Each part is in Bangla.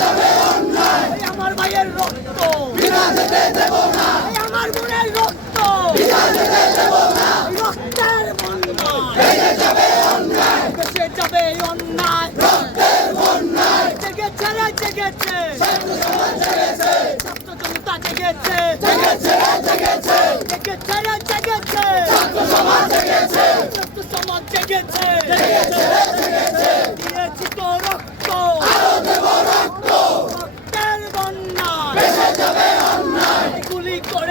যাবে অন্যায় আমার ভাইয়ের রক্ত বিনা যেতে দেব না আমার বোনের রক্ত বিনা যেতে দেব না রক্তের বন্যায় ভেঙে যাবে অন্যায় ভেঙে যাবে অন্যায় রক্তের বন্যায় জেগেছে রে জেগেছে ছাত্র সমাজ জেগেছে ছাত্র জনতা জেগেছে জেগেছে রে জেগেছে জেগেছে রে জেগেছে ছাত্র সমাজ জেগেছে ছাত্র সমাজ জেগেছে জেগেছে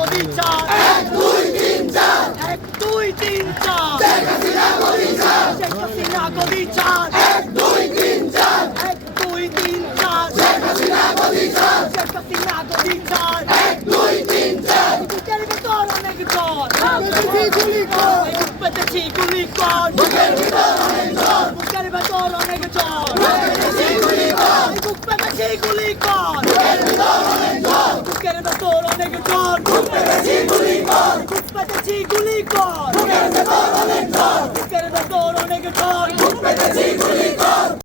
গদি চার এক দুই তিন চার। এক দুই তিন চার শেখ হাসিনা গদি চার শেখ হাসিনা গদি চার এক দুই তিন চার। এক দুই তিন চার শেখ হাসিনা গদি চার শেখ হাসিনা গদি চার এক দুই তিন চার। বুকের ভিতর অনেক জ্বর গুলি কর পেতেছি গুলি কর বুকের ভিতর অনেক জ্বর বুকের ভিতর অনেক জ্বর পেতেছি গুলি কর বুক পেতেছি গুলি কর বুকের ভিতর পেতেছি গুলি কর